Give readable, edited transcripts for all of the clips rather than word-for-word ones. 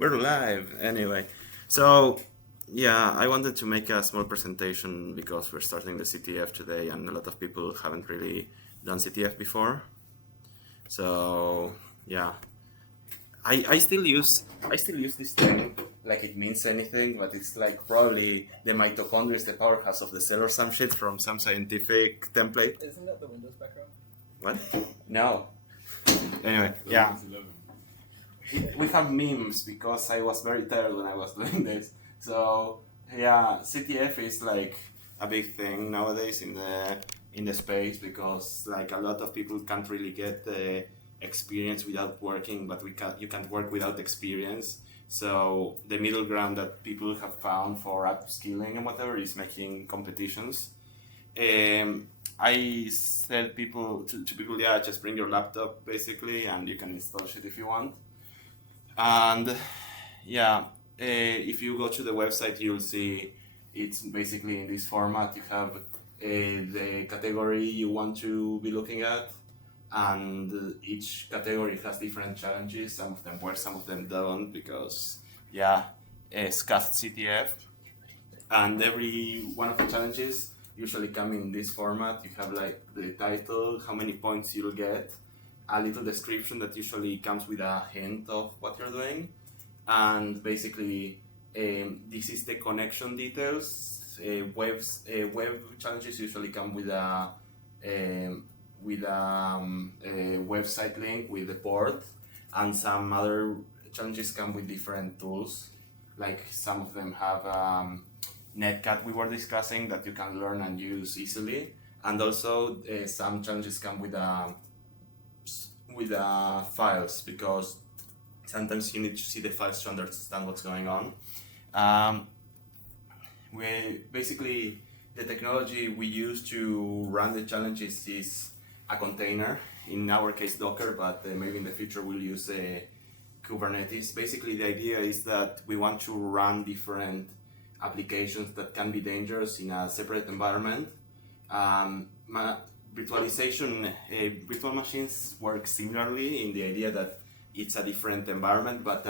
We're live anyway. So, yeah, I wanted to make a small presentation because we're starting the CTF today and a lot of people haven't really done CTF before. So, yeah. I still use this thing like it means anything, but it's like probably the mitochondria is the powerhouse of the cell or some shit from some scientific template. Isn't that the Windows background? What? No. Anyway, yeah. We have memes because I was very tired when I was doing this. So yeah, CTF is like a big thing nowadays in the space because like a lot of people can't really get the experience without working, but you can't work without experience. So the middle ground that people have found for upskilling and whatever is making competitions. I tell people to people, yeah, just bring your laptop basically, and you can install shit if you want. And yeah, if you go to the website, you'll see it's basically in this format. You have the category you want to be looking at, and each category has different challenges. Some of them work, some of them don't, because yeah, it's CTF, and every one of the challenges usually come in this format. You have like the title, how many points you'll get, a little description that usually comes with a hint of what you're doing, and basically this is the connection details. Web challenges usually come with a website link with the port, and some other challenges come with different tools. Like some of them have Netcat we were discussing that you can learn and use easily, and also some challenges come with files, because sometimes you need to see the files to understand what's going on. We basically, the technology we use to run the challenges is a container, in our case Docker, but maybe in the future we'll use Kubernetes. Basically the idea is that we want to run different applications that can be dangerous in a separate environment. Virtualization, virtual machines work similarly in the idea that it's a different environment, but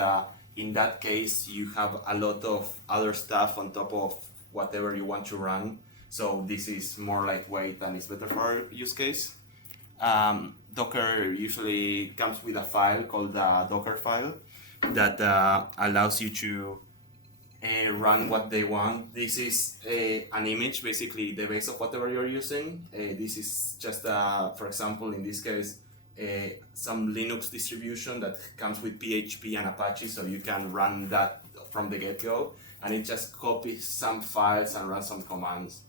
in that case you have a lot of other stuff on top of whatever you want to run. So this is more lightweight and it's better for our use case. Docker usually comes with a file called a Docker file that allows you to run what they want. This is an image, basically the base of whatever you're using. This is just, for example, in this case, some Linux distribution that comes with PHP and Apache, so you can run that from the get-go, and it just copies some files and runs some commands.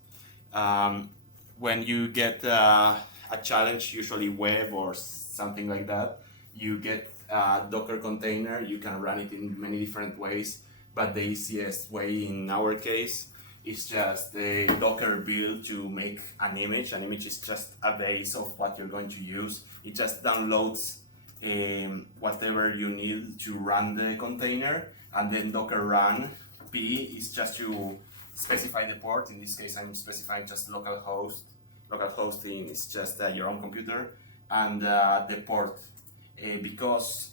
When you get a challenge, usually web or something like that, you get a Docker container. You can run it in many different ways, but the easiest way in our case is just a Docker build to make an image. An image is just a base of what you're going to use. It just downloads whatever you need to run the container, and then Docker run P is just to specify the port. In this case, I'm specifying just localhost. Local hosting is just your own computer, and the port. Because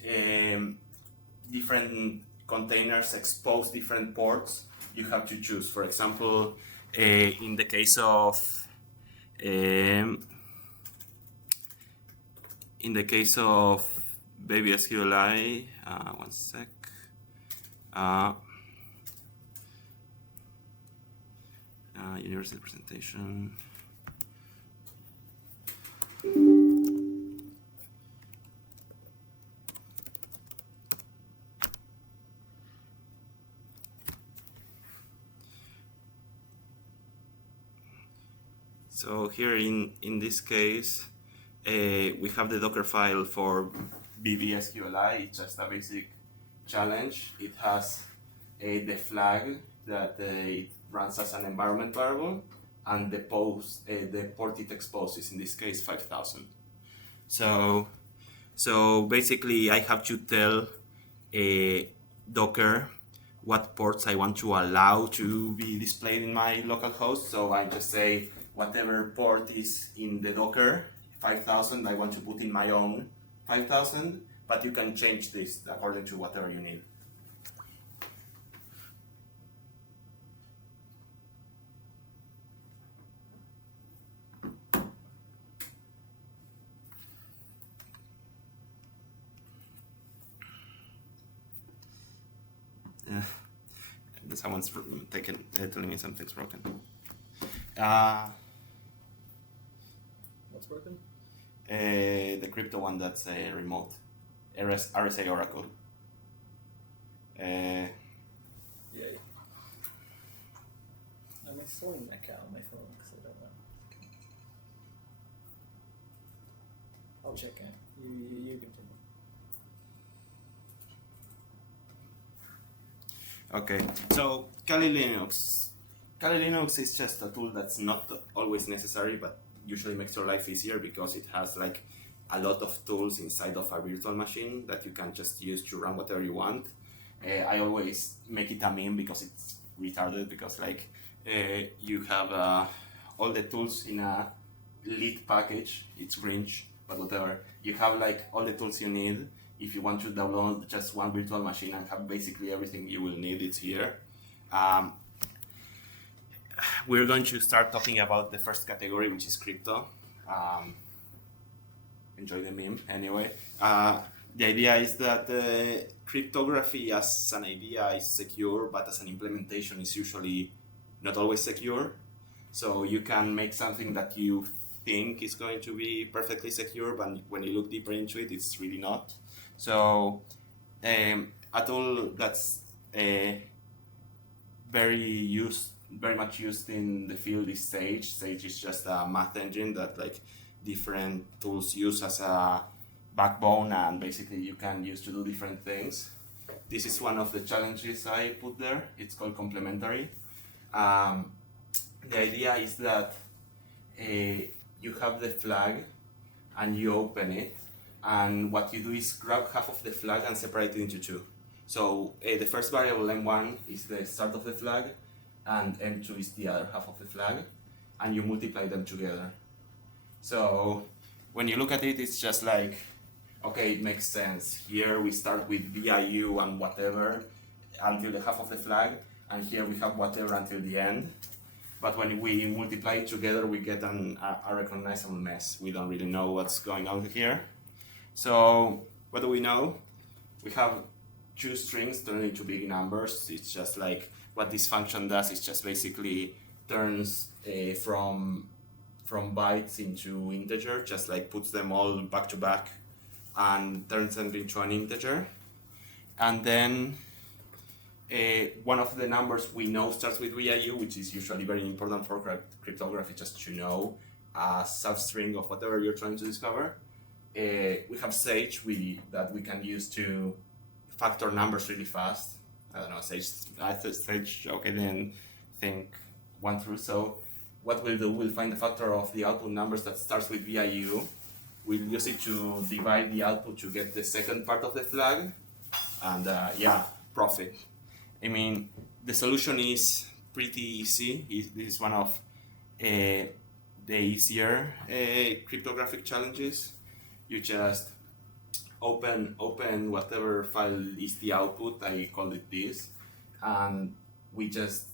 different containers expose different ports, you have to choose. For example, in the case of baby SQLi, one sec. Universal presentation. So here in this case, we have the Docker file for BBSQLi. It's just a basic challenge. It has the flag that it runs as an environment variable, and the port it exposes, in this case 5000. So basically I have to tell Docker what ports I want to allow to be displayed in my local host. So I just say whatever port is in the Docker 5000, I want to put in my own 5000, but you can change this according to whatever you need. someone's telling me something's broken. What's broken? The crypto one that's remote, RSA Oracle. Yeah. I'm installing that account on my phone because I don't know. I'll check it. You continue. Okay, so Kali Linux. Kali Linux is just a tool that's not always necessary, but usually makes your life easier because it has like a lot of tools inside of a virtual machine that you can just use to run whatever you want. I always make it a meme because it's retarded, because like you have all the tools in a lit package. It's cringe, but whatever. You have like all the tools you need. If you want to download just one virtual machine and have basically everything you will need, it's here. We're going to start talking about the first category, which is crypto. Enjoy the meme anyway. The idea is that cryptography as an idea is secure, but as an implementation is usually not always secure. So you can make something that you think is going to be perfectly secure, but when you look deeper into it, it's really not. So a tool that's very much used in the field is Sage. Sage is just a math engine that like different tools use as a backbone, and basically you can use to do different things. This is one of the challenges I put there. It's called complementary. The idea is that you have the flag and you open it, and what you do is grab half of the flag and separate it into two. So the first variable M1 is the start of the flag, and M2 is the other half of the flag, and you multiply them together. So when you look at it, it's just like, okay, it makes sense. Here we start with VIU and whatever until the half of the flag, and here we have whatever until the end. But when we multiply it together, we get a recognizable mess. We don't really know what's going on here. So what do we know? We have two strings turned into big numbers. It's just like what this function does is just basically turns from bytes into integer, just like puts them all back to back and turns them into an integer. And then one of the numbers we know starts with VIU, which is usually very important for cryptography, just to know a substring of whatever you're trying to discover. We have Sage that we can use to factor numbers really fast. I don't know, Sage, okay, then think one through. So what we'll do, we'll find the factor of the output numbers that starts with VIU. We'll use it to divide the output to get the second part of the flag, and profit. I mean, the solution is pretty easy. This is one of the easier cryptographic challenges. You just open whatever file is the output. I called it this, and we just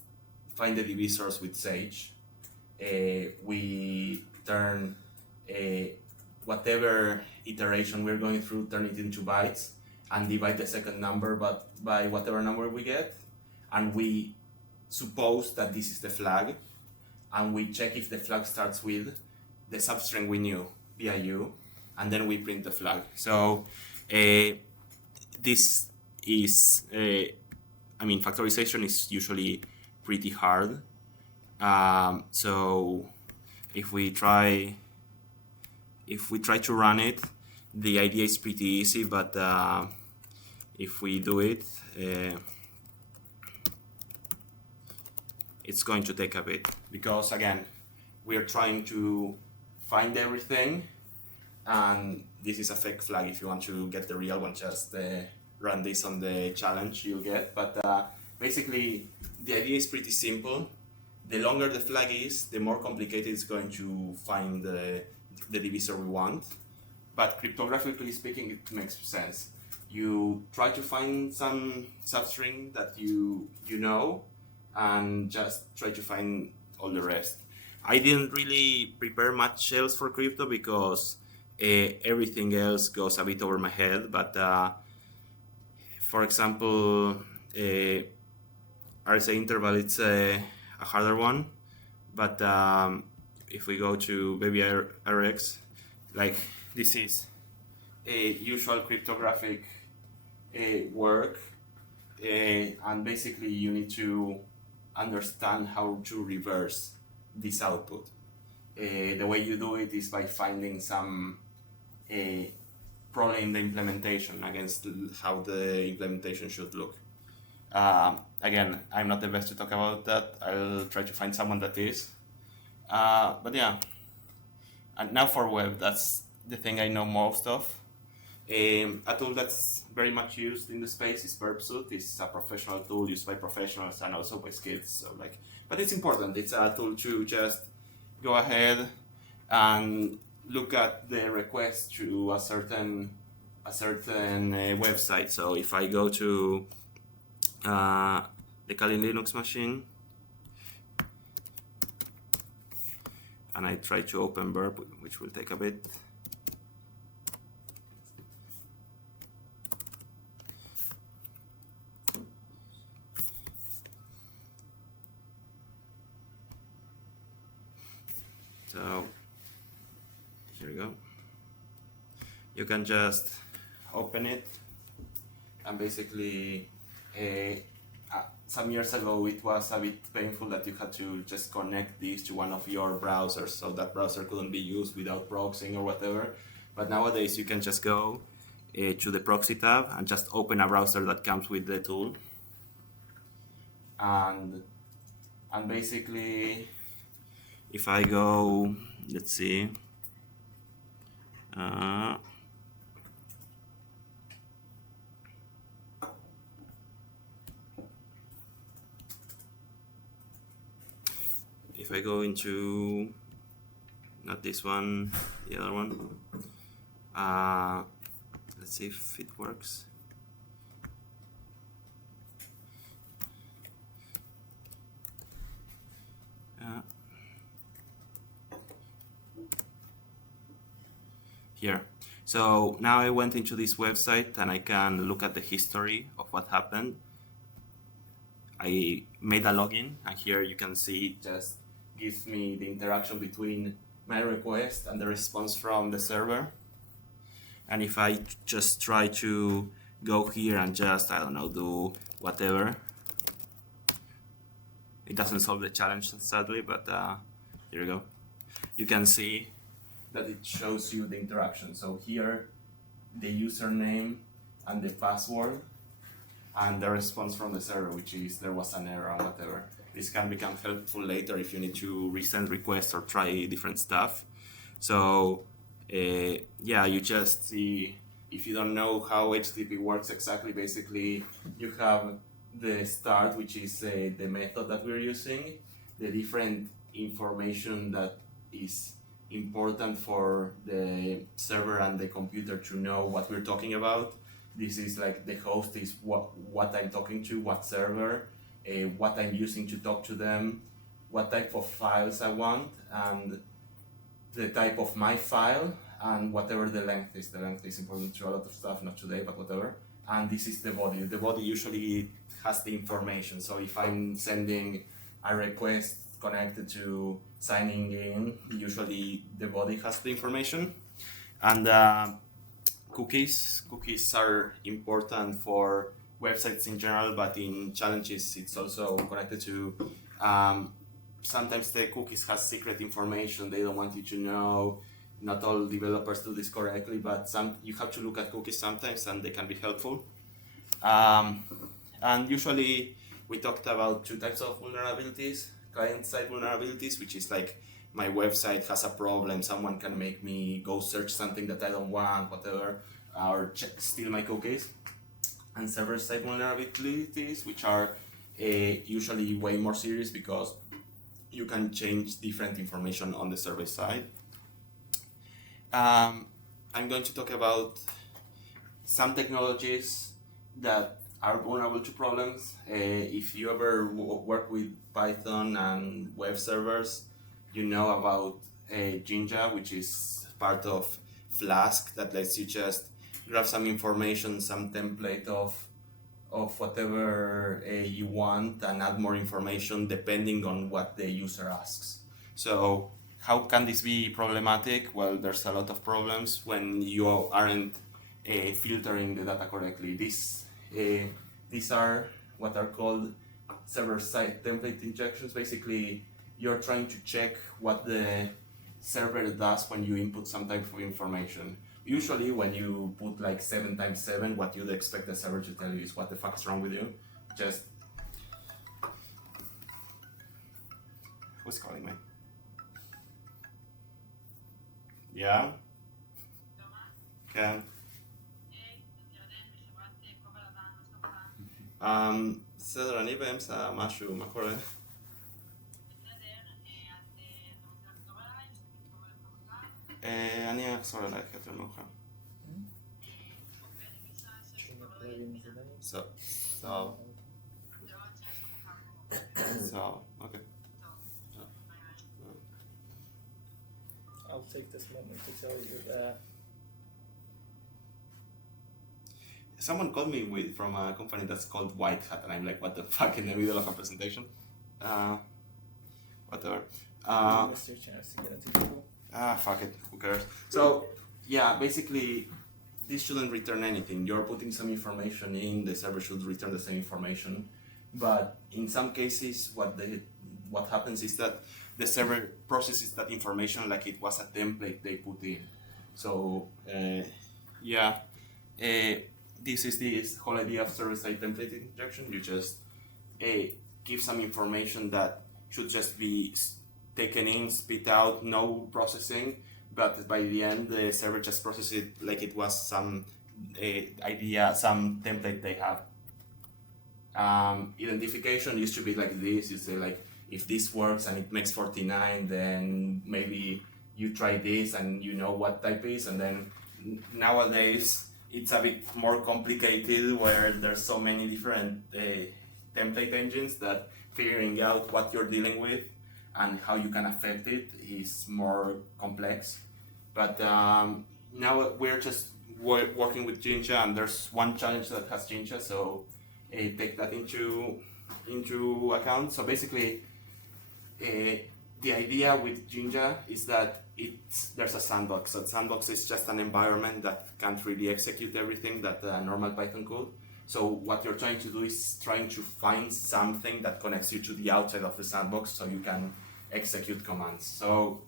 find the divisors with Sage. We turn whatever iteration we're going through, turn it into bytes, and divide the second number but by whatever number we get, and we suppose that this is the flag, and we check if the flag starts with the substring we knew, VIU, and then we print the flag. So this is, factorization is usually pretty hard. So if we try to run it, the idea is pretty easy, but if we do it, it's going to take a bit, because again, we are trying to find everything, and this is a fake flag. If you want to get the real one, just run this on the challenge you'll get. But basically, the idea is pretty simple. The longer the flag is, the more complicated it's going to find the divisor we want. But cryptographically speaking, it makes sense. You try to find some substring that you know, and just try to find all the rest. I didn't really prepare much else for crypto because everything else goes a bit over my head. But for example, RSA interval, it's a harder one, but if we go to baby RX, like this is a usual cryptographic work, and basically you need to understand how to reverse this output. The way you do it is by finding some problem in the implementation against how the implementation should look. Again, I'm not the best to talk about that. I'll try to find someone that is. But yeah, and now for web, that's the thing I know most of. A tool that's very much used in the space is Verbsuit. It's a professional tool used by professionals and also by kids. So but it's important. It's a tool to just go ahead and look at the request to a certain website. So if I go to the Kali Linux machine and I try to open Verb, which will take a bit. So here we go. You can just open it, and basically some years ago it was a bit painful that you had to just connect this to one of your browsers, so that browser couldn't be used without proxying or whatever. But nowadays you can just go to the proxy tab and just open a browser that comes with the tool, and basically if I go, let's see, if I go into, not this one, the other one, let's see if it works. Here. So now I went into this website and I can look at the history of what happened. I made a login, and here you can see it just gives me the interaction between my request and the response from the server. And if I just try to go here and just, I don't know, do whatever, it doesn't solve the challenge, sadly, but here we go. You can see that it shows you the interaction. So here, the username and the password, and the response from the server, which is there was an error or whatever. This can become helpful later if you need to resend requests or try different stuff. So yeah, you just see, if you don't know how HTTP works exactly, basically you have the start, which is the method that we're using, the different information that is important for the server and the computer to know what we're talking about. This is like the host is what I'm talking to, what server, what I'm using to talk to them, what type of files I want, and the type of my file, and whatever the length is. The length is important to a lot of stuff, not today, but whatever. And this is the body. The body usually has the information. So if I'm sending a request connected to signing in, usually the body has the information. And cookies are important for websites in general, but in challenges it's also connected to sometimes the cookies has secret information they don't want you to know. Not all developers do this correctly, but you have to look at cookies sometimes and they can be helpful. And usually we talked about two types of vulnerabilities: client-side vulnerabilities, which is like my website has a problem, someone can make me go search something that I don't want, whatever, or steal my cookies. And server-side vulnerabilities, which are usually way more serious because you can change different information on the server side. I'm going to talk about some technologies that are vulnerable to problems. If you ever work with Python and web servers, you know about Jinja, which is part of Flask, that lets you just grab some information, some template of of whatever you want and add more information depending on what the user asks. So how can this be problematic? Well, there's a lot of problems when you aren't filtering the data correctly. These are what are called server-side template injections. Basically, you're trying to check what the server does when you input some type of information. Usually, when you put like 7 times 7, what you'd expect the server to tell you is what the fuck is wrong with you. Just who's calling me? Yeah. Okay. בסדר, אני באמצע משהו, מה קורה? אני אחזור אלייך יותר מאוחר. Okay. I'll take this moment to tell you that Someone called me from a company that's called White Hat, and I'm like, what the fuck, in the middle of a presentation? Whatever. you missed your chance to get into people. Fuck it, who cares? So, yeah, basically, this shouldn't return anything. You're putting some information in, the server should return the same information. But in some cases, what happens is that the server processes that information like it was a template they put in. So, this is this whole idea of server-side template injection. You just give some information that should just be taken in, spit out, no processing, but by the end the server just processes it like it was some idea, some template they have. Identification used to be like this. You say like, if this works and it makes 49, then maybe you try this and you know what type is. And then nowadays it's a bit more complicated, where there's so many different template engines that figuring out what you're dealing with and how you can affect it is more complex. But now we're just working with Jinja, and there's one challenge that has Jinja, so take that into account. So basically, the idea with Jinja is that there's a sandbox. So sandbox is just an environment that can't really execute everything that normal Python could. So what you're trying to do is trying to find something that connects you to the outside of the sandbox so you can execute commands. So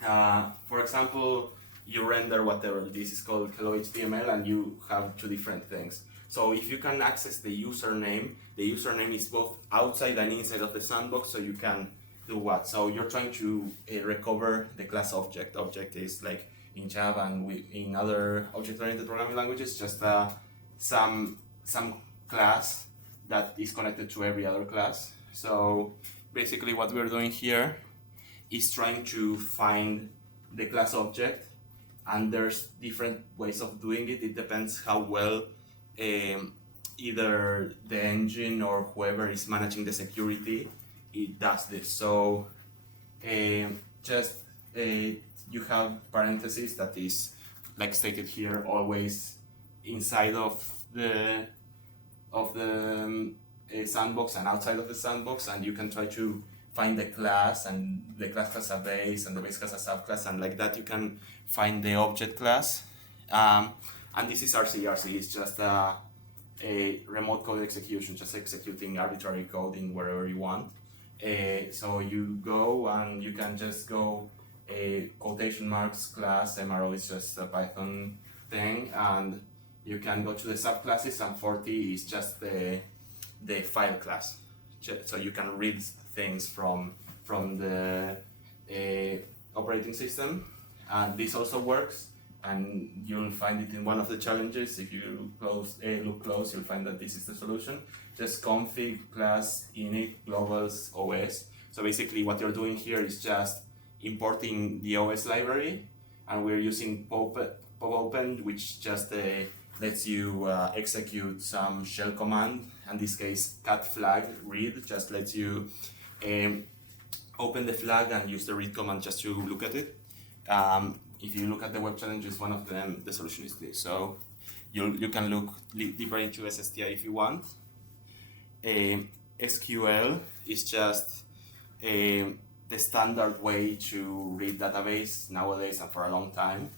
for example, you render whatever, this is called hello HTML, and you have two different things. So if you can access the username is both outside and inside of the sandbox, so you can do what? So you're trying to recover the class object. Object is like in Java and in other object-oriented programming languages, just some class that is connected to every other class. So basically what we're doing here is trying to find the class object, and there's different ways of doing it. It depends how well either the engine or whoever is managing the security it does this. So you have parentheses that is, like stated here, always inside of the sandbox and outside of the sandbox, and you can try to find the class, and the class has a base and the base has a subclass, and like that you can find the object class. And this is RC. RC is just a remote code execution, just executing arbitrary code in wherever you want. So you go and you can just go quotation marks class, MRO is just a Python thing, and you can go to the subclasses, and 40 is just the file class. So you can read things from the operating system, and this also works, and you'll find it in one of the challenges. If you look close, you'll find that this is the solution. Just config class init globals OS. So basically what you're doing here is just importing the OS library, and we're using popopen, which just lets you execute some shell command. In this case, cat flag read just lets you open the flag and use the read command just to look at it. If you look at the web challenges, one of them, the solution is this. So you can look deeper into SSTI if you want. SQL is just the standard way to read database nowadays and for a long time.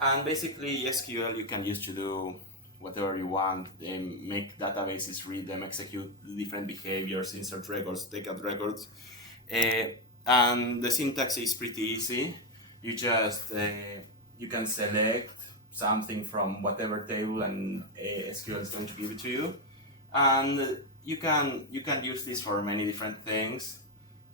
And basically SQL you can use to do whatever you want, make databases read them, execute different behaviors, insert records, take out records. And the syntax is pretty easy. You just, you can select something from whatever table and SQL is going to give it to you. And you can use this for many different things.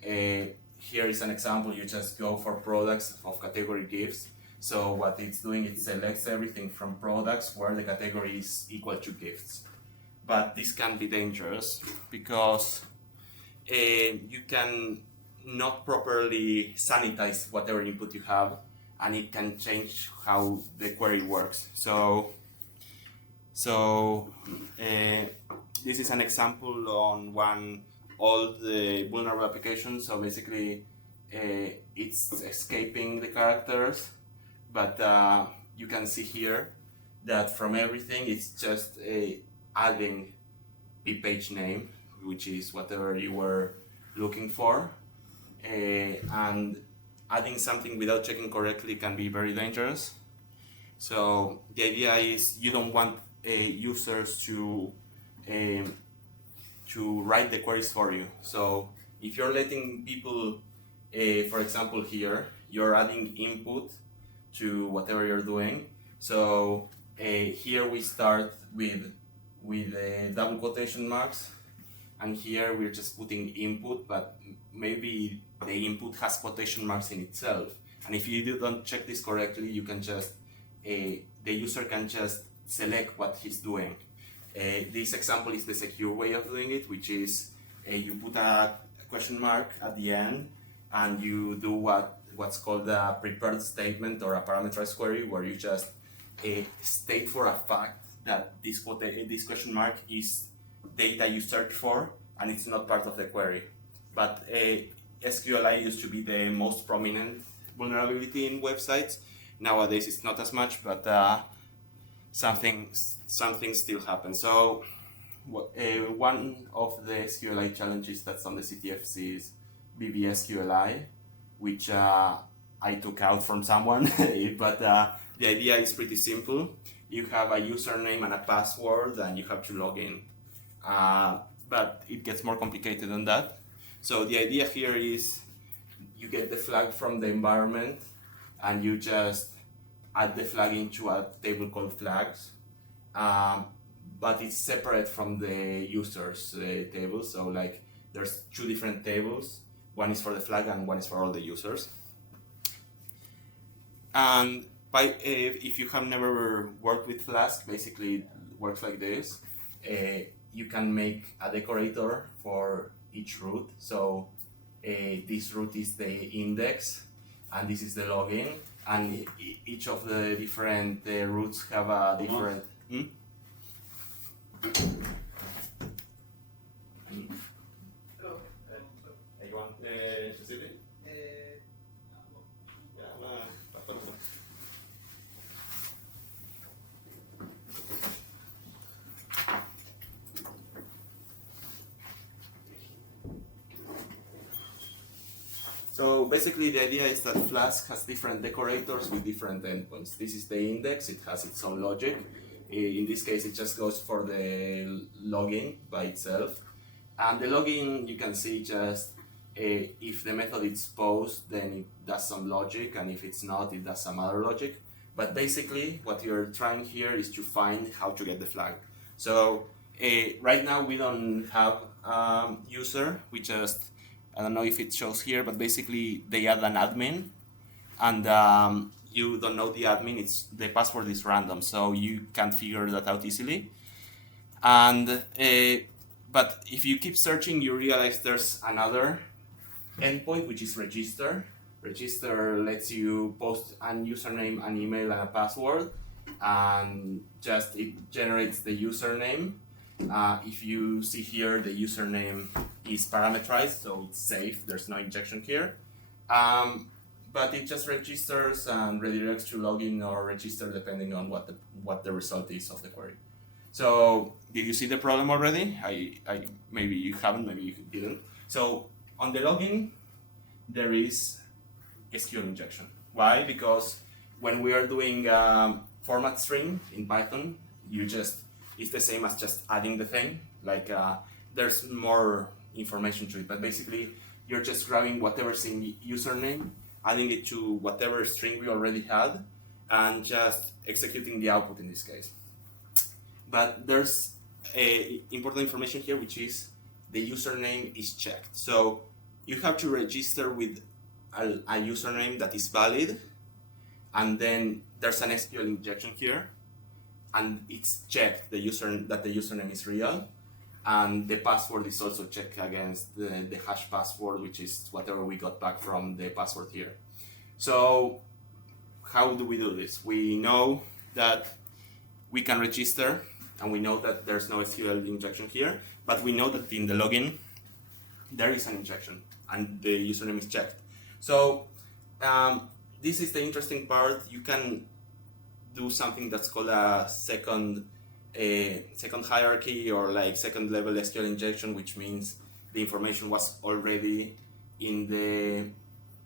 Here is an example. You just go for products of category gifts. So what it's doing, it selects everything from products where the category is equal to gifts. But this can be dangerous because you can not properly sanitize whatever input you have, and it can change how the query works. So this is an example on one old vulnerable application. So basically, it's escaping the characters, but you can see here that from everything, it's just adding the page name, which is whatever you were looking for, and adding something without checking correctly can be very dangerous. So the idea is you don't want users to write the queries for you. So if you're letting people, for example here, you're adding input to whatever you're doing. So here we start with double quotation marks, and here we're just putting input, but maybe the input has quotation marks in itself. And if you don't check this correctly, you can just, the user can just select what he's doing. This example is the secure way of doing it, which is you put a question mark at the end, and you do what's called a prepared statement or a parameterized query, where you just state for a fact that this question mark is data you search for, and it's not part of the query. But SQLI used to be the most prominent vulnerability in websites. Nowadays it's not as much, but something still happens. So one of the SQLI challenges that's on the CTF is BBSQLI, which I took out from someone, but the idea is pretty simple. You have a username and a password, and you have to log in. But it gets more complicated than that. So the idea here is you get the flag from the environment, and you just add the flag into a table called flags. But it's separate from the users table. So like there's two different tables. One is for the flag and one is for all the users. And if you have never worked with Flask, basically it works like this. You can make a decorator for each root. So this root is the index, and this is the login. And each of the different roots have a different... Hello. You want specific? So basically the idea is that Flask has different decorators with different endpoints. This is the index, it has its own logic. In this case it just goes for the login by itself. And the login, you can see just if the method is posed, then it does some logic, and if it's not, it does some other logic. But basically what you're trying here is to find how to get the flag. So right now we don't have user, we just, I don't know if it shows here, but basically they add an admin, and you don't know the admin, the password is random, so you can't figure that out easily. And but if you keep searching, you realize there's another endpoint, which is register. Register lets you post a username, an email, and a password, and just it generates the username. If you see here, the username is parameterized, so it's safe, there's no injection here. But it just registers and redirects to login or register depending on what the result is of the query. So did you see the problem already? I maybe you haven't, maybe you didn't. So on the login, there is SQL injection. Why? Because when we are doing format string in Python, it's the same as just adding the thing. Like there's more information to it, but basically you're just grabbing whatever's in username, adding it to whatever string we already had, and just executing the output in this case. But there's important information here, which is the username is checked. So you have to register with a username that is valid, and then there's an SQL injection here, and it's checked that the username is real, and the password is also checked against the hash password, which is whatever we got back from the password here. So how do we do this? We know that we can register, and we know that there's no SQL injection here, but we know that in the login there is an injection and the username is checked. So this is the interesting part. You can do something that's called a second hierarchy, or like second level SQL injection, which means the information was already in the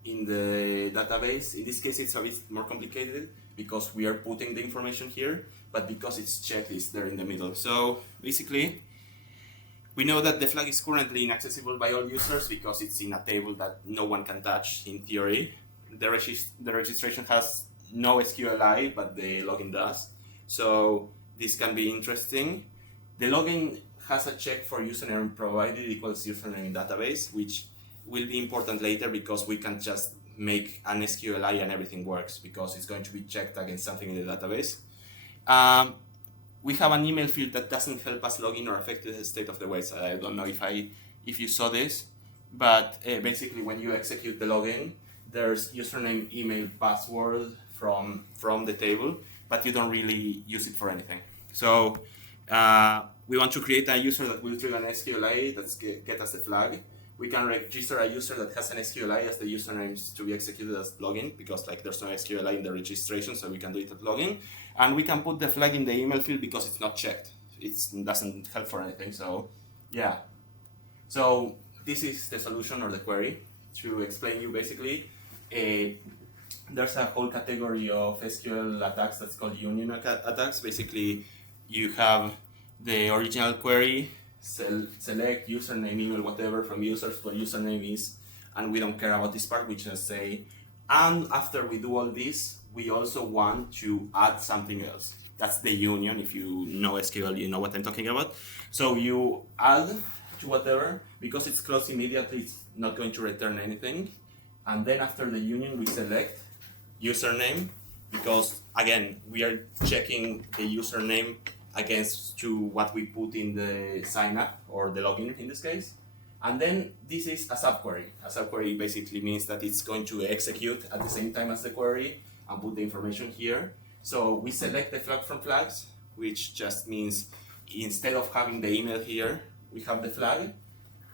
database. In this case, it's a bit more complicated because we are putting the information here, but because it's checked, it's there in the middle. So basically, we know that the flag is currently inaccessible by all users because it's in a table that no one can touch in theory. The registration has no SQLI, but the login does. So this can be interesting. The login has a check for username provided equals username in database, which will be important later because we can just make an SQLI and everything works because it's going to be checked against something in the database. We have an email field that doesn't help us log in or affect the state of the website. I don't know if you saw this, but basically when you execute the login, there's username, email, password from the table, but you don't really use it for anything. So we want to create a user that will trigger an SQLI that's get us the flag. We can register a user that has an SQLI as the usernames to be executed as login, because like there's no SQLI in the registration, so we can do it at login. And we can put the flag in the email field because it's not checked. It doesn't help for anything. So yeah. So this is the solution or the query. To explain you basically, there's a whole category of SQL attacks that's called union attacks. Basically, you have the original query, select username, email, whatever from users, what username is, and we don't care about this part. We just say, and after we do all this, we also want to add something else. That's the union. If you know SQL, you know what I'm talking about. So you add to whatever, because it's closed immediately, it's not going to return anything. And then after the union, we select username, because again, we are checking the username against to what we put in the sign up or the login in this case. And then this is a subquery. A subquery basically means that it's going to execute at the same time as the query and put the information here. So we select the flag from flags, which just means instead of having the email here, we have the flag,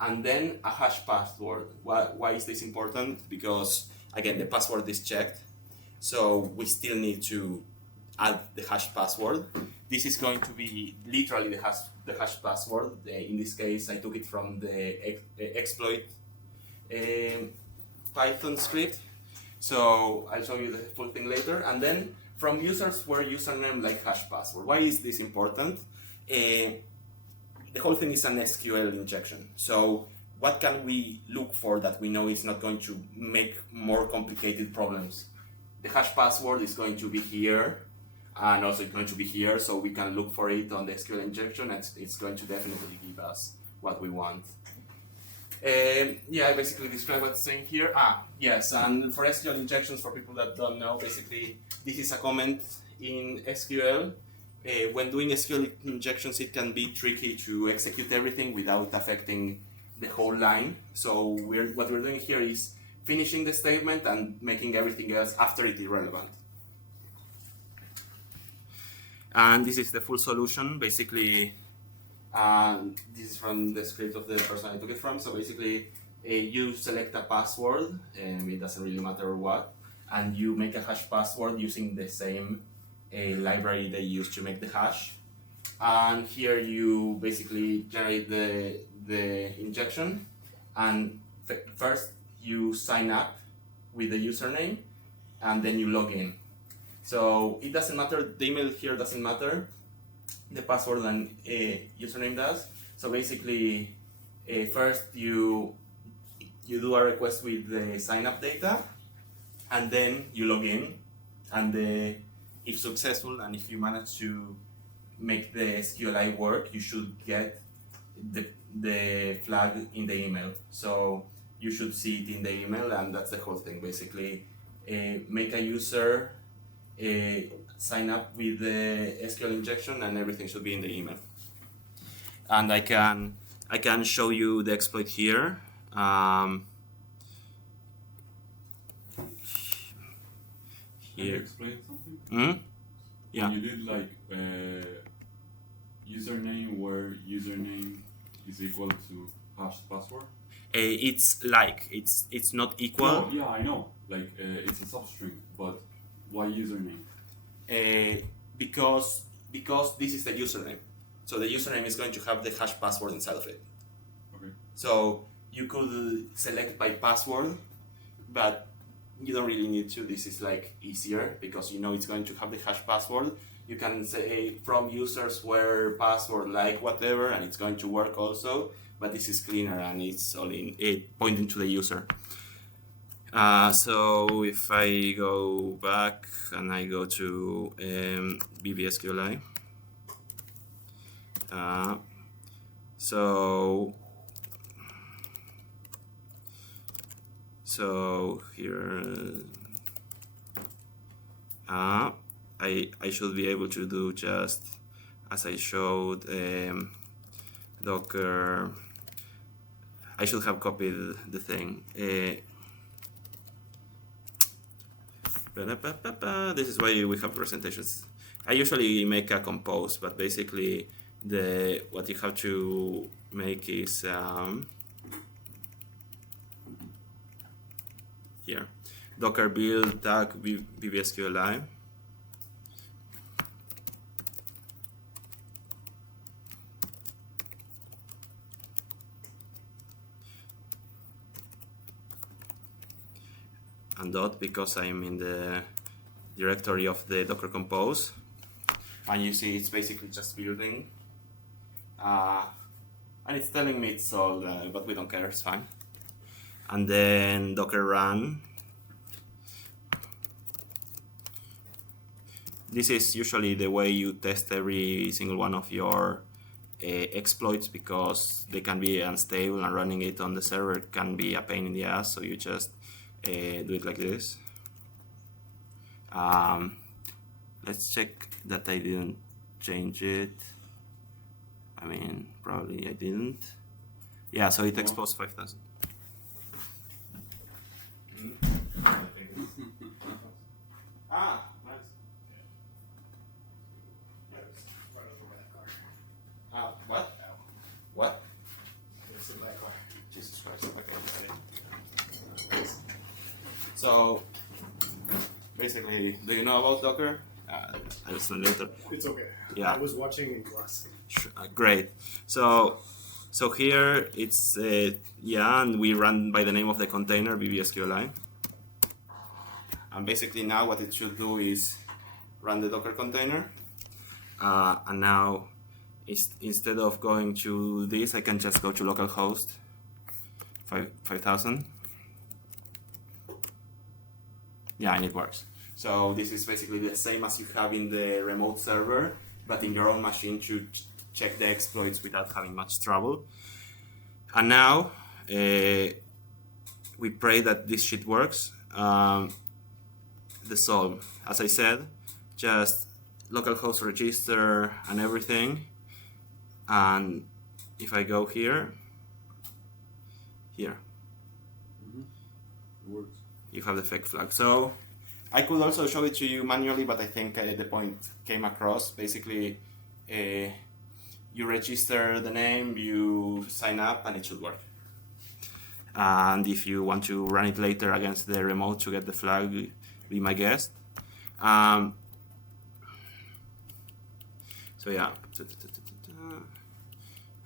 and then a hash password. Why is this important? Because again, the password is checked, so we still need to add the hash password. This is going to be literally the hash password. In this case, I took it from the exploit Python script. So I'll show you the full thing later. And then from users where username like hash password. Why is this important? The whole thing is an SQL injection. So what can we look for that we know is not going to make more complicated problems? The hash password is going to be here, and also it's going to be here, so we can look for it on the SQL injection, and it's going to definitely give us what we want. Yeah, I basically describe what's saying here. Yes, and for SQL injections, for people that don't know, basically this is a comment in SQL. When doing SQL injections, it can be tricky to execute everything without affecting the whole line. So what we're doing here is finishing the statement and making everything else after it irrelevant. And this is the full solution. Basically, this is from the script of the person I took it from. So basically, you select a password, and it doesn't really matter what, and you make a hash password using the same library they use to make the hash. and here you basically generate the injection, and first you sign up with the username, and then you log in. So it doesn't matter, the email here doesn't matter, the password and username does. So basically, first you do a request with the sign up data, and then you log in, and if successful and if you manage to make the SQLI work, you should get the flag in the email. So you should see it in the email, and that's the whole thing. Basically, make a user sign up with the SQL injection, and everything should be in the email. And I can show you the exploit here. Can you Here. explain something? Hmm? Yeah. You did like username where username is equal to hashed password. It's not equal. No, yeah, I know. Like it's a substring, but why username? Because this is the username. So the username is going to have the hash password inside of it. Okay. So you could select by password, but you don't really need to. This is like easier because you know it's going to have the hash password. You can say from users where password like whatever, and it's going to work also. But this is cleaner and it's only pointing to the user. So if I go back and I go to BBSQLI, so here I should be able to do just as I showed. Docker. I should have copied the thing. This is why we have presentations. I usually make a compose, but basically what you have to make is here, Docker build tag BBSQLI. And dot, because I'm in the directory of the Docker Compose, and you see it's basically just building, and it's telling me it's all, but we don't care, it's fine. And then Docker run. This is usually the way you test every single one of your exploits, because they can be unstable and running it on the server can be a pain in the ass, so you just do it like this. Let's check that I didn't change it. I mean, probably I didn't. Yeah, so it exposed 5,000. Ah, nice. What? What? Jesus Christ. Okay. So, basically, do you know about Docker? I'll explain later. It's okay. Yeah. I was watching in class. Great. So here it's and we run by the name of the container BBSQLI. And basically now what it should do is run the Docker container. And now instead of going to this, I can just go to localhost 5000. Yeah, and it works. So this is basically the same as you have in the remote server, but in your own machine to check the exploits without having much trouble. And now we pray that this shit works. The solve, as I said, just localhost register and everything. And if I go here, It works. you have the fake flag. So I could also show it to you manually, but I think the point came across. Basically, you register the name, you sign up, and it should work. And if you want to run it later against the remote to get the flag, be my guest. So yeah.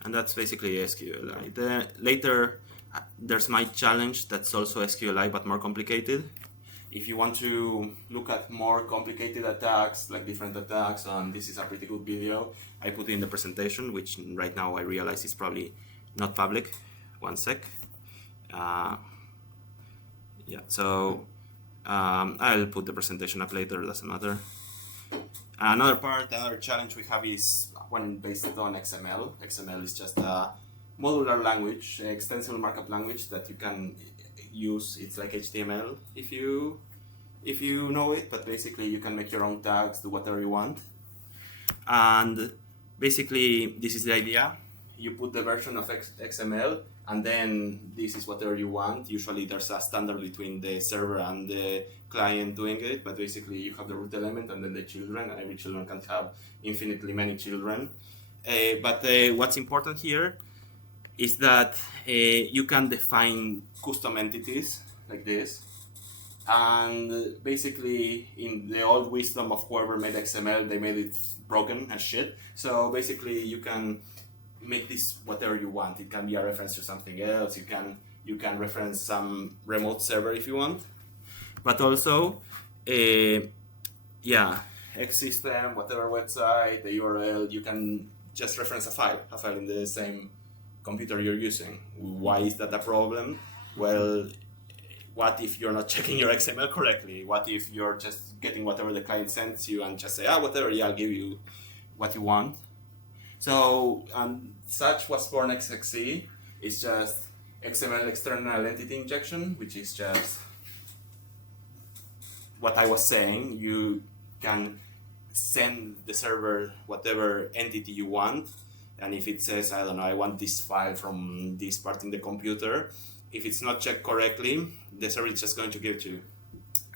And that's basically SQLi. Later, there's my challenge that's also SQLi but more complicated. If you want to look at more complicated attacks, like different attacks, and this is a pretty good video, I put it in the presentation, which right now I realize is probably not public. One sec. Yeah, so I'll put the presentation up later, doesn't matter. Another challenge we have is one based on XML. XML is just a modular language, extensible markup language that you can use. It's like HTML if you know it, but basically you can make your own tags, do whatever you want. And basically this is the idea. You put the version of XML, and then this is whatever you want. Usually there's a standard between the server and the client doing it, but basically you have the root element and then the children, and every children can have infinitely many children. But what's important here is that you can define custom entities like this. And basically, in the old wisdom of whoever made XML, they made it broken as shit. So basically, you can make this whatever you want. It can be a reference to something else. You can reference some remote server if you want. But also, yeah, X system, whatever website, the URL, you can just reference a file in the same computer you're using. Why is that a problem? Well, what if you're not checking your XML correctly? What if you're just getting whatever the client sends you and just say, whatever, yeah, I'll give you what you want. So such was born XXC. It's just XML external entity injection, which is just what I was saying. You can send the server whatever entity you want. And if it says, I don't know, I want this file from this part in the computer, if it's not checked correctly, the server is just going to give it to you.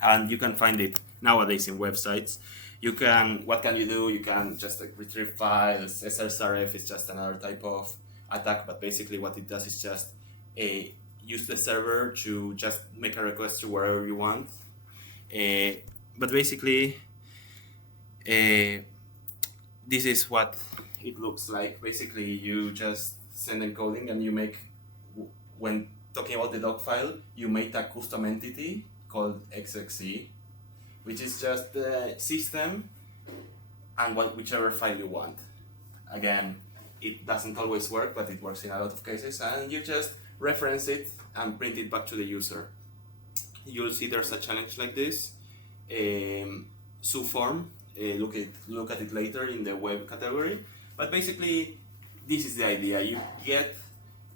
And you can find it nowadays in websites. What can you do? You can just retrieve files. SSRF is just another type of attack, but basically what it does is just use the server to just make a request to wherever you want. But basically, this is what it looks like. Basically, you just send encoding and you make, when talking about the doc file, you make a custom entity called XXC, which is just the system and whichever file you want. Again, it doesn't always work, but it works in a lot of cases, and you just reference it and print it back to the user. You'll see there's a challenge like this. Suform, look at it later in the web category, but basically this is the idea. You get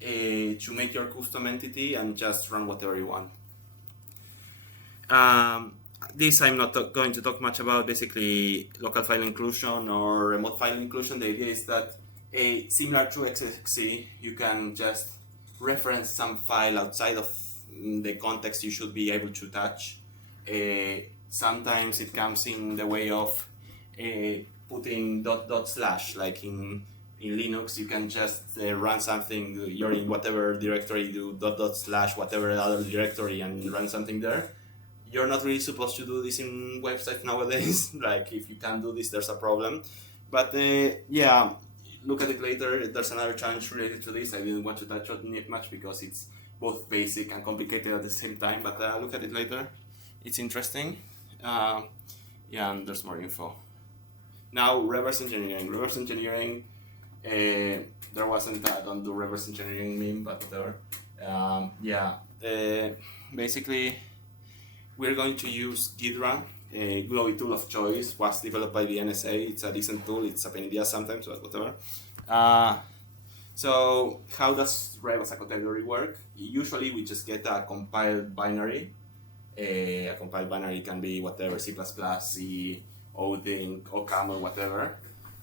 to make your custom entity and just run whatever you want. This I'm not going to talk much about. Basically, local file inclusion or remote file inclusion. The idea is that similar to XXC, you can just reference some file outside of the context you should be able to touch. Sometimes it comes in the way of putting .. like in Linux, you can just run something, you're in whatever directory, do .. whatever other directory and run something there. You're not really supposed to do this in websites nowadays. Like, if you can't do this, there's a problem. But yeah, look at it later. There's another challenge related to this. I didn't want to touch on it much because it's both basic and complicated at the same time, but look at it later. It's interesting. Yeah, and there's more info. Now, reverse engineering. Reverse engineering, there wasn't a don't do reverse engineering meme, but whatever. Yeah, basically, we're going to use Ghidra, a glowy tool of choice. Was developed by the NSA. It's a decent tool. It's a pain in the ass sometimes, but whatever. So how does Rev as a category work? Usually we just get a compiled binary. A compiled binary can be whatever, C++, C, Odin, OCaml, whatever.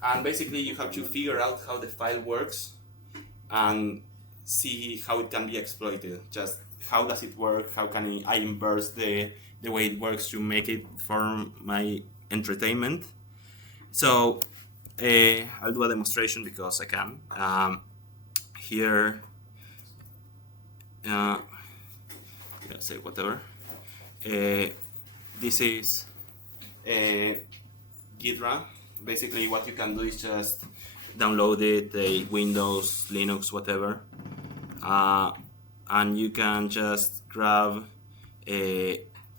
And basically you have to figure out how the file works and see how it can be exploited. Just how does it work? How can I inverse the way it works to make it for my entertainment? So I'll do a demonstration because I can. Here, let's say whatever. This is Ghidra. Basically, what you can do is just download it, Windows, Linux, whatever, and you can just grab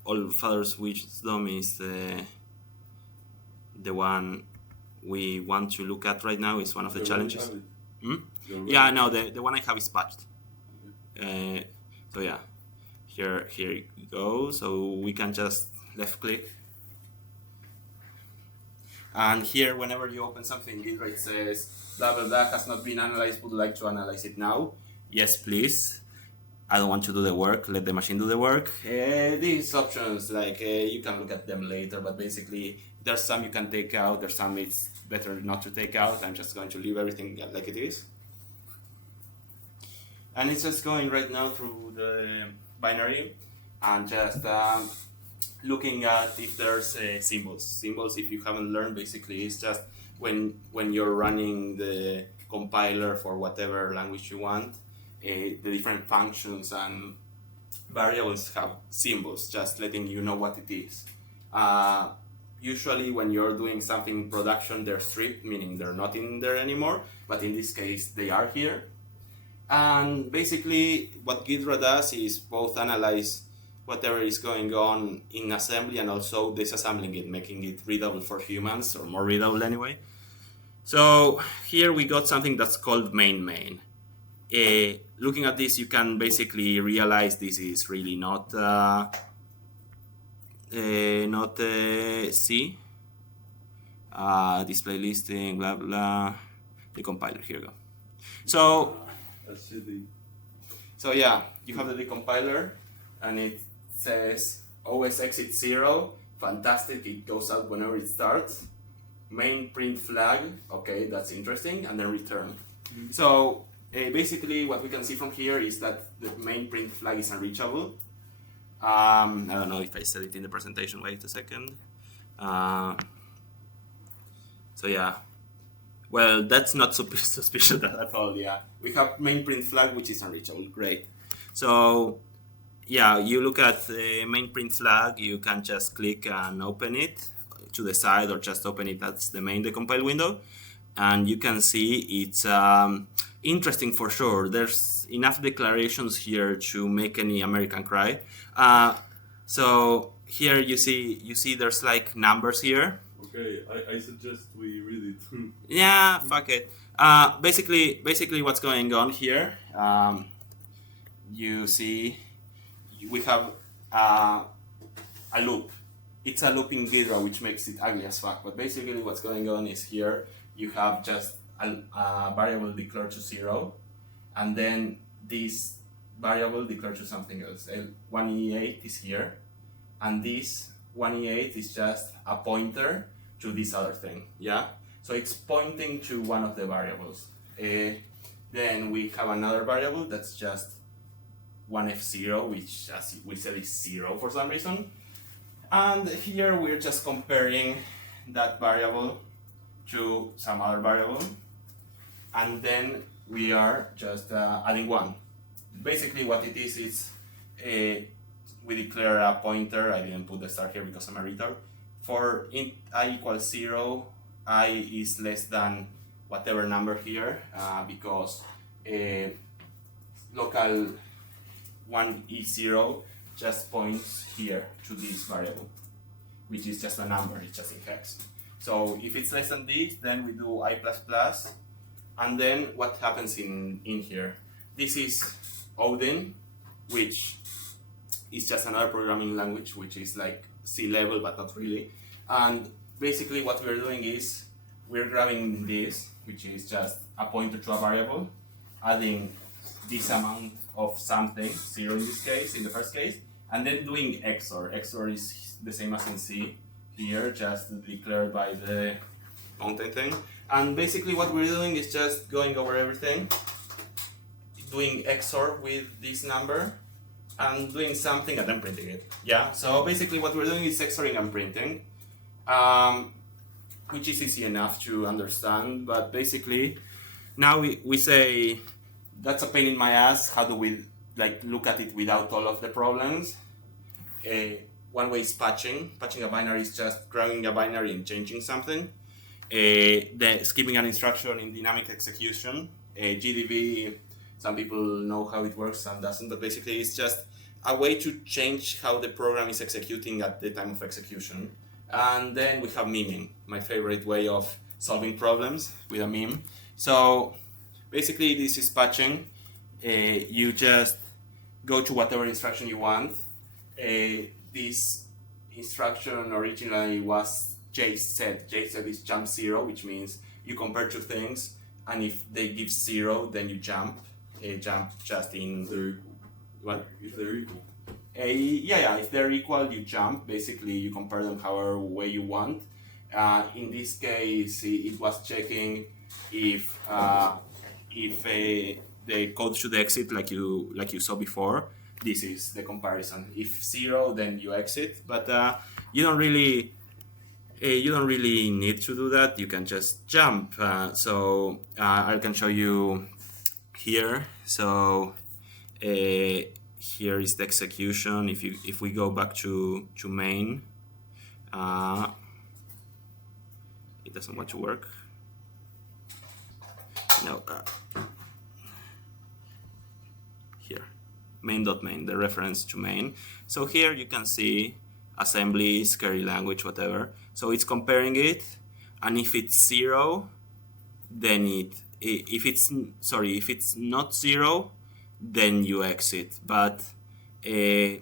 all father's wisdom is the one we want to look at right now. Is one of the challenges. Yeah, no, the one I have is patched. So yeah, here you go. So we can just left click. And here, whenever you open something, it says, blah, blah, blah, has not been analyzed, would like to analyze it now? Yes, please. I don't want to do the work, let the machine do the work. These options, you can look at them later, but basically, there's some you can take out, there's some it's better not to take out. I'm just going to leave everything like it is. And it's just going right now through the binary and just looking at if there's symbols. Symbols, if you haven't learned, basically is just when you're running the compiler for whatever language you want, the different functions and variables have symbols, just letting you know what it is. Usually when you're doing something in production, they're stripped, meaning they're not in there anymore, but in this case, they are here. And basically what Ghidra does is both analyze whatever is going on in assembly and also disassembling it, making it readable for humans, or more readable anyway. So here we got something that's called main. Looking at this, you can basically realize this is really not C. Display listing, blah blah. The compiler, here we go. So yeah, you have the decompiler, and it says OS exit 0, fantastic, it goes out whenever it starts. Main print flag, okay, that's interesting, and then return. So basically what we can see from here is that the main print flag is unreachable. I don't know if I said it in the presentation, wait a second. So yeah, well, that's not suspicious at all, yeah. We have main print flag, which is unreachable, great. So yeah, you look at the main print flag, you can just click and open it to the side or just open it as the main decompile window. And you can see it's interesting for sure. There's enough declarations here to make any American cry. So here you see there's like numbers here. Okay, I suggest we read it. Yeah, fuck it. Basically what's going on here, you see we have a loop. It's a loop in Ghidra, which makes it ugly as fuck. But basically what's going on is here you have just a variable declared to 0, and then this variable declared to something else. 1e8 is here, and this 1e8 is just a pointer to this other thing, yeah? So it's pointing to one of the variables. Then we have another variable that's just 1f0, which, as we said, is 0 for some reason. And here we're just comparing that variable to some other variable, and then we are just adding 1. Basically what it is we declare a pointer. I didn't put the star here because I'm a retard. For int I equals 0, I is less than whatever number here, because local 1e0 just points here to this variable, which is just a number, it's just in hex. So if it's less than this, then we do I++, and then what happens in here? This is Odin, which is just another programming language, which is like C level, but not really. And basically what we're doing is we're grabbing this, which is just a pointer to a variable, adding this amount of something, 0 in this case, in the first case, and then doing XOR. XOR is the same as in C here, just declared by the content thing. And basically what we're doing is just going over everything, doing XOR with this number, and doing something and then printing it. Yeah, so basically what we're doing is XORing and printing, which is easy enough to understand, but basically now we say that's a pain in my ass. How do we look at it without all of the problems? One way is patching. Patching a binary is just grabbing a binary and changing something. the skipping an instruction in dynamic execution. GDB, some people know how it works, some doesn't, but basically it's just a way to change how the program is executing at the time of execution. And then we have miming, my favorite way of solving problems with a meme. So basically this is patching. You just go to whatever instruction you want. This instruction originally was JZ. JZ is jump 0, which means you compare two things, and if they give 0, then you jump. Jump just in. If they're equal. What? If they're equal. Yeah. If they're equal, you jump. Basically, you compare them however way you want. In this case, it was checking if the code should exit like you saw before. This is the comparison. If 0, then you exit. But you don't really need to do that. You can just jump. So I can show you here. So here is the execution. If we go back to main, it doesn't want to work. No. Here, main.main, the reference to main. So here you can see assembly, scary language, whatever. So it's comparing it, and if it's 0, then if it's not 0, then you exit. But as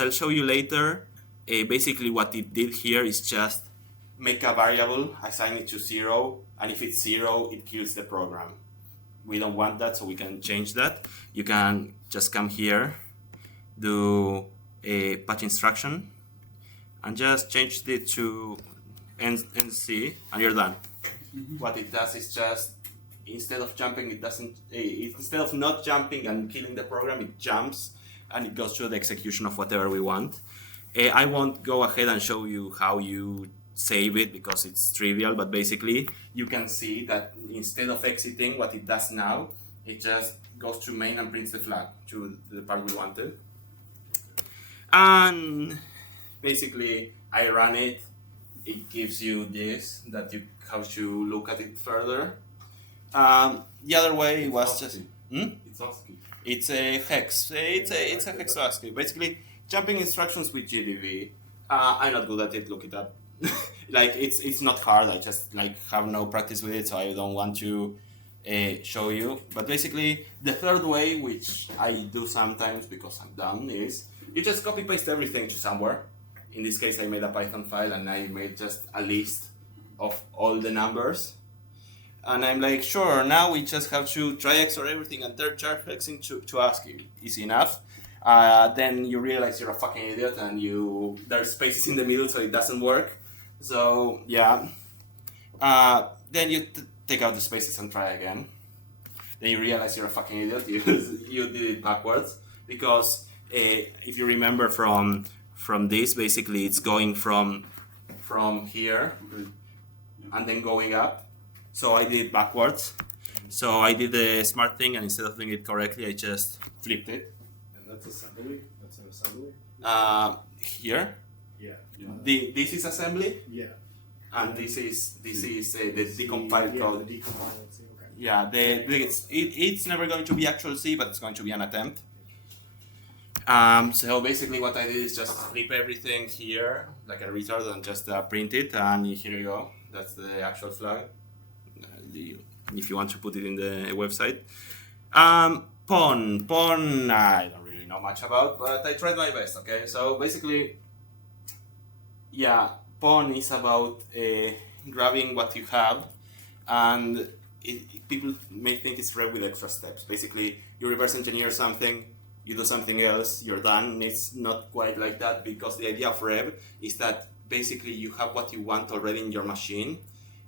I'll show you later, basically what it did here is just make a variable, assign it to 0, and if it's 0, it kills the program. We don't want that, so we can change that. You can just come here, do a patch instruction, and just change it to NC, and you're done. What it does is just, instead of jumping, instead of not jumping and killing the program, it jumps and it goes through the execution of whatever we want. I won't go ahead and show you how you save it because it's trivial, but basically you can see that instead of exiting, what it does now, it just goes to main and prints the flag to the part we wanted. And basically I run it, it gives you this, that you have to look at it further. The other way was just... It's ASCII. It's a hex. It's a hex ASCII. Basically, jumping instructions with GDB. I'm not good at it. Look it up. Like it's not hard. I just have no practice with it, so I don't want to show you. But basically, the third way, which I do sometimes because I'm dumb, is you just copy paste everything to somewhere. In this case, I made a Python file and I made just a list of all the numbers. And I'm like, sure, now we just have to try XOR everything and turn char hex into ASCII. Easy enough. Then you realize you're a fucking idiot and there's spaces in the middle, so it doesn't work. So, yeah. Then you take out the spaces and try again. Then you realize you're a fucking idiot. You did it backwards. Because if you remember from this, basically it's going from here and then going up. So I did it backwards. So I did the smart thing, and instead of doing it correctly, I just flipped it. And that's assembly? That's an assembly? Here. Yeah. This is assembly, Yeah. and this is the decompiled code. The decompiled C, okay. Yeah, it's never going to be actual C, but it's going to be an attempt. So basically what I did is just flip everything here, like a retard, and just print it, and here you go. That's the actual flag. If you want to put it in the website. Pawn, I don't really know much about, but I tried my best, okay? So basically, yeah, pawn is about grabbing what you have, and people may think it's rev with extra steps. Basically, you reverse engineer something, you do something else, you're done. It's not quite like that, because the idea of rev is that basically you have what you want already in your machine,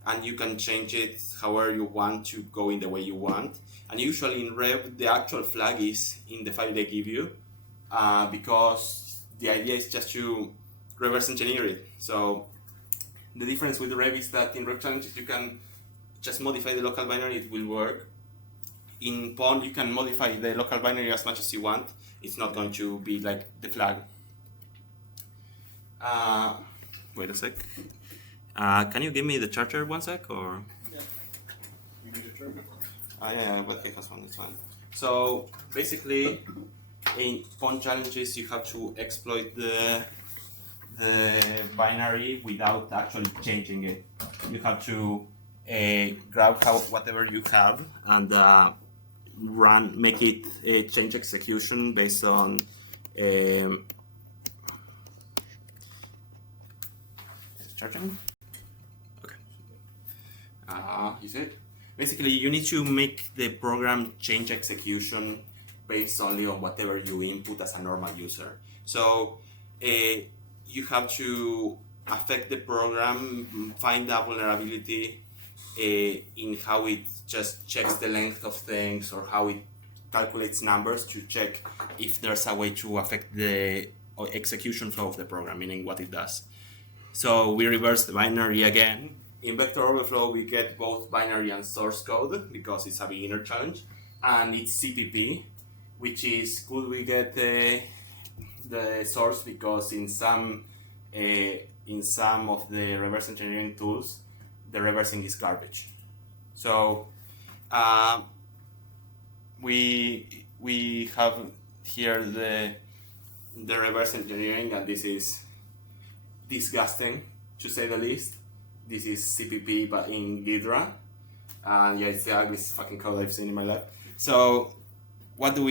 and you can change it however you want to go in the way you want. And usually in rev, the actual flag is in the file they give you, because the idea is just to reverse engineer it. So the difference with rev is that in rev challenges you can just modify the local binary, it will work. In pawn, you can modify the local binary as much as you want. It's not going to be like the flag. Wait a sec. Can you give me the charger one sec, or? Yeah. You need a turn? Yeah, but it has one, it's fine. So basically, in point challenges, you have to exploit the binary without actually changing it. You have to grab whatever you have and make it change execution based on charging. Okay. You said basically you need to make the program change execution based only on whatever you input as a normal user. So you have to affect the program, find a vulnerability in how it just checks the length of things or how it calculates numbers to check if there's a way to affect the execution flow of the program, meaning what it does. So we reverse the binary again. In vector overflow, we get both binary and source code because it's a beginner challenge, and it's CPP, which is good. We get the source because in some of the reverse engineering tools, the reversing is garbage. So we have here the reverse engineering, and this is disgusting to say the least. This is CPP but in Ghidra, and yeah, it's the ugliest fucking code I've seen in my life. So what do?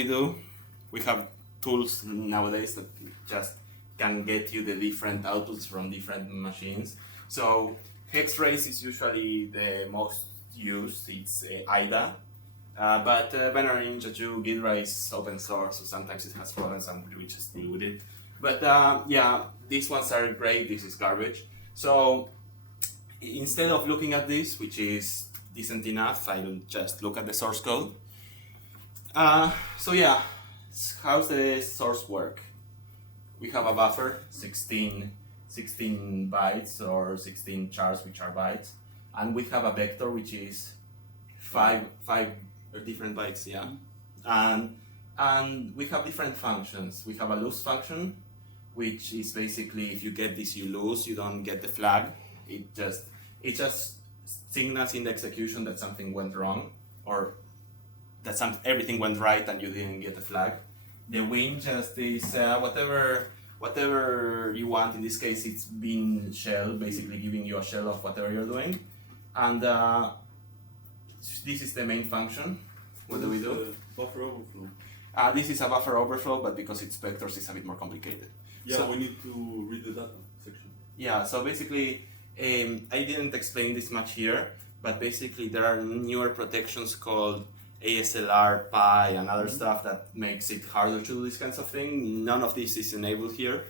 We have tools nowadays that just can get you the different outputs from different machines. So hex race is usually the most used. It's IDA, but Binary Ninja 2 Ghidra is open source, so sometimes it has problems and we just deal with it. But yeah, these ones are great. This is garbage. So instead of looking at this, which is decent enough, I'll just look at the source code. So yeah, how's the source work? We have a buffer, 16 bytes or 16 chars, which are bytes, and we have a vector, which is five different bytes, yeah. And we have different functions. We have a lose function, which is basically if you get this, you lose. You don't get the flag. It just signals in the execution that something went wrong, or that everything went right and you didn't get the flag. The win just is whatever you want. In this case, it's bin shell, basically giving you a shell of whatever you're doing. And this is the main function. What do we do? Buffer overflow. This is a buffer overflow, but because it's vectors, it's a bit more complicated. Yeah, so, we need to read the data section. Yeah, so basically, I didn't explain this much here, but basically there are newer protections called ASLR, PI, and other stuff that makes it harder to do these kinds of things. None of this is enabled here.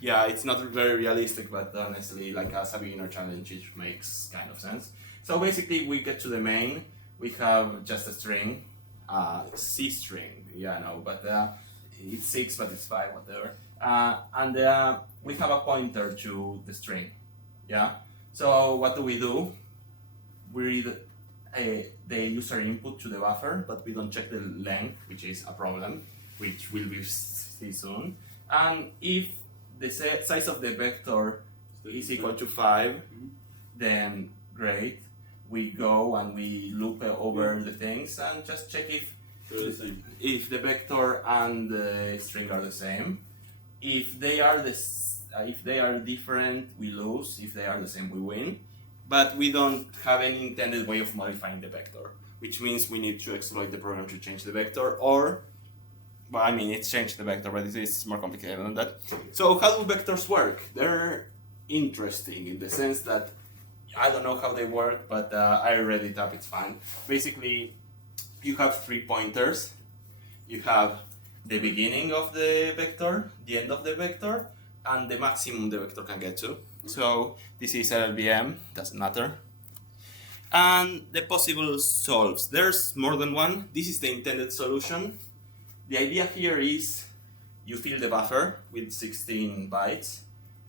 Yeah, it's not very realistic, but honestly, like as a beginner challenge, it makes kind of sense. So basically, we get to the main. We have just a string, C string. Yeah, no, but it's 6, but it's 5, whatever. And we have a pointer to the string. Yeah. So what do? We read the user input to the buffer, but we don't check the length, which is a problem, which will be see soon. And if the size of the vector is equal to 5, then great. We go and we loop over the things and just check if the vector and the string are the same. If they are different, we lose. If they are the same, we win. But we don't have any intended way of modifying the vector, which means we need to exploit the program to change the vector, or, well, I mean, it's changed the vector, but it's more complicated than that. So how do vectors work? They're interesting in the sense that I don't know how they work, but I read it up, it's fine. Basically, you have 3 pointers. You have the beginning of the vector, the end of the vector, and the maximum the vector can get to. So this is LLVM, doesn't matter. And the possible solves. There's more than one. This is the intended solution. The idea here is you fill the buffer with 16 bytes,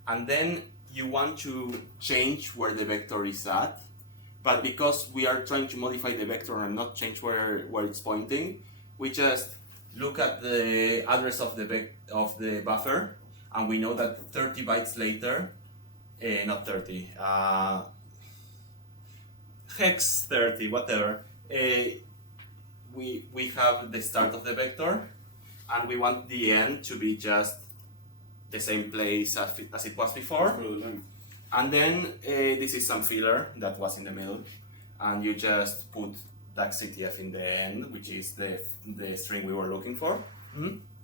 and then you want to change where the vector is at. But because we are trying to modify the vector and not change where it's pointing, we just look at the address of the buffer, and we know that 30 bytes later, not 30. Hex 30, whatever. We have the start of the vector, and we want the end to be just the same place as it was before. For the length. And then this is some filler that was in the middle, and you just put that CTF in the end, which is the string we were looking for.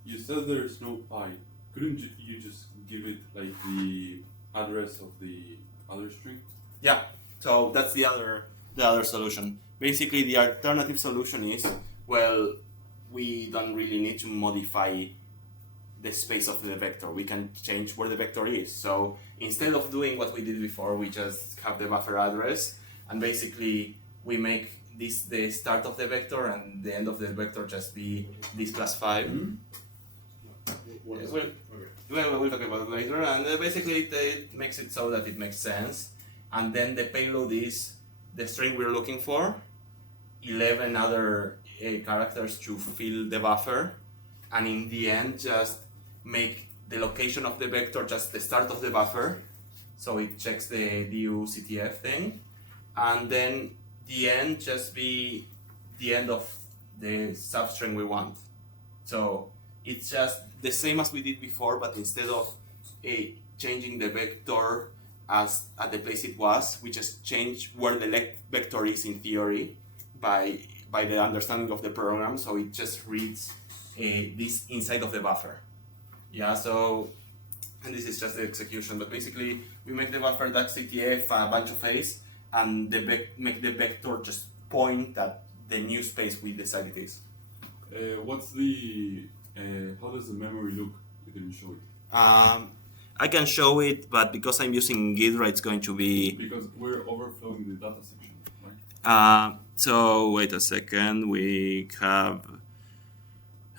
You said there's no pi. Couldn't you just give it like the address of the other string? Yeah, so that's the other solution. Basically, the alternative solution is, well, we don't really need to modify the space of the vector. We can change where the vector is. So instead of doing what we did before, we just have the buffer address, and basically we make this the start of the vector and the end of the vector just be this +5. We'll talk about it later, and basically it makes it so that it makes sense. And then the payload is the string we're looking for, 11 other characters to fill the buffer, and in the end just make the location of the vector just the start of the buffer, so it checks the DU CTF thing, and then the end just be the end of the substring we want. So it's just the same as we did before, but instead of changing the vector as at the place it was, we just change where the vector is in theory by the understanding of the program. So it just reads this inside of the buffer. Yeah. So, and this is just the execution. But basically, we make the buffer .ctf a bunch of A's, and make the vector just point at the new space we decide it is. What's the how does the memory look? You didn't show it. I can show it, but because I'm using Ghidra, it's going to be... Because we're overflowing the data section, right? So, wait a second. We have...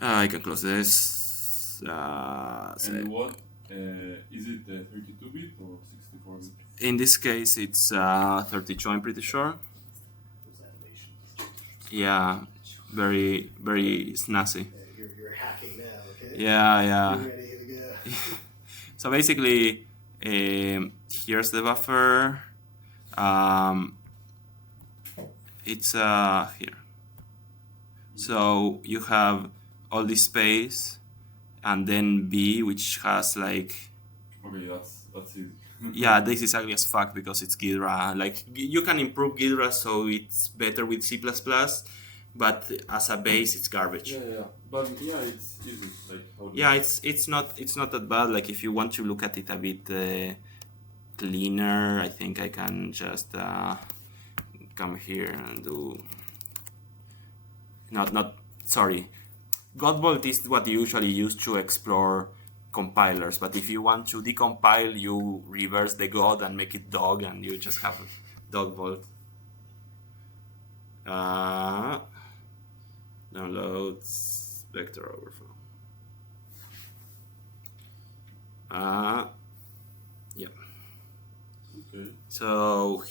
I can close this. And what? Is it 32-bit or 64-bit? In this case, it's 32, I'm pretty sure. Those animations. Yeah, very, very snazzy. You're hacking now, okay? Yeah. You're ready to go. So basically, here's the buffer. It's here. So you have all this space, and then B, which has like... Okay, that's easy. Yeah, this is ugly as fuck because it's Ghidra. Like, you can improve Ghidra so it's better with C++, but as a base, it's garbage. Yeah. But yeah, it's easy. Like how Yeah, it's not that bad. Like, if you want to look at it a bit cleaner, I think I can just come here and do... Sorry. Godbolt is what you usually use to explore compilers, but if you want to decompile, you reverse the God and make it dog, and you just have dogbolt. Downloads vector overflow. Yeah. Okay. So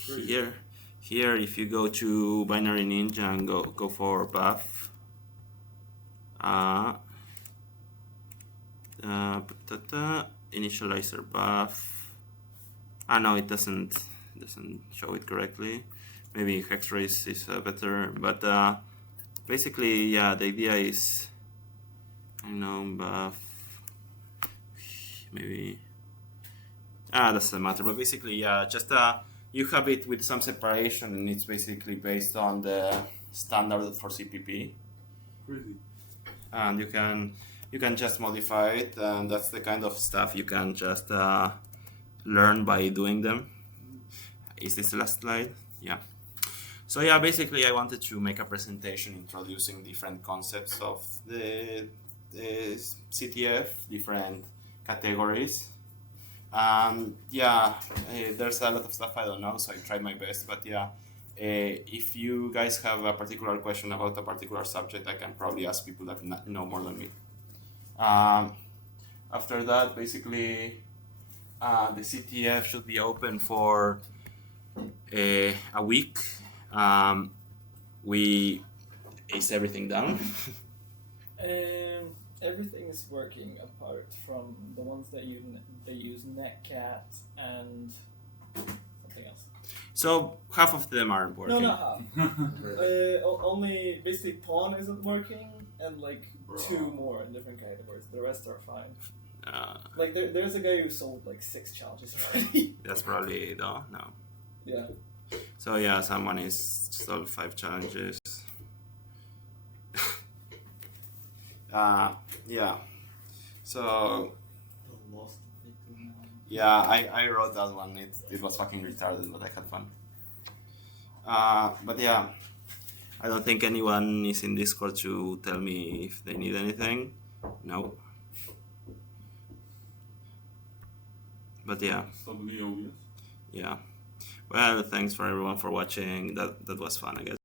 here, if you go to Binary Ninja and go for buff, initializer buff. No, it doesn't show it correctly. Maybe Hextrace is better, but basically, yeah, the idea is, buff. Maybe. Doesn't matter. But basically, yeah, just you have it with some separation, and it's basically based on the standard for CPP. Crazy. And you can just modify it, and that's the kind of stuff you can just learn by doing them. Is this the last slide? Yeah. So yeah, basically I wanted to make a presentation introducing different concepts of the CTF, different categories. There's a lot of stuff I don't know, so I tried my best, but yeah. If you guys have a particular question about a particular subject, I can probably ask people that know more than me. After that, basically, the CTF should be open for a week. We ace everything down. Everything is working apart from the ones that use Netcat and anything else. So half of them aren't No, working. not half. Only basically pawn isn't working, and like Bro. 2 more in different categories. The rest are fine. Uh, Like there's a guy who sold like 6 challenges already. that's probably no. Yeah. So yeah, someone is sold 5 challenges. Yeah. So The lost victim. yeah, I wrote that one. It was fucking retarded, but I had fun. But yeah, I don't think anyone is in Discord to tell me if they need anything. No. But yeah, Suddenly obvious. yeah. Well, thanks for everyone for watching. That was fun, I guess.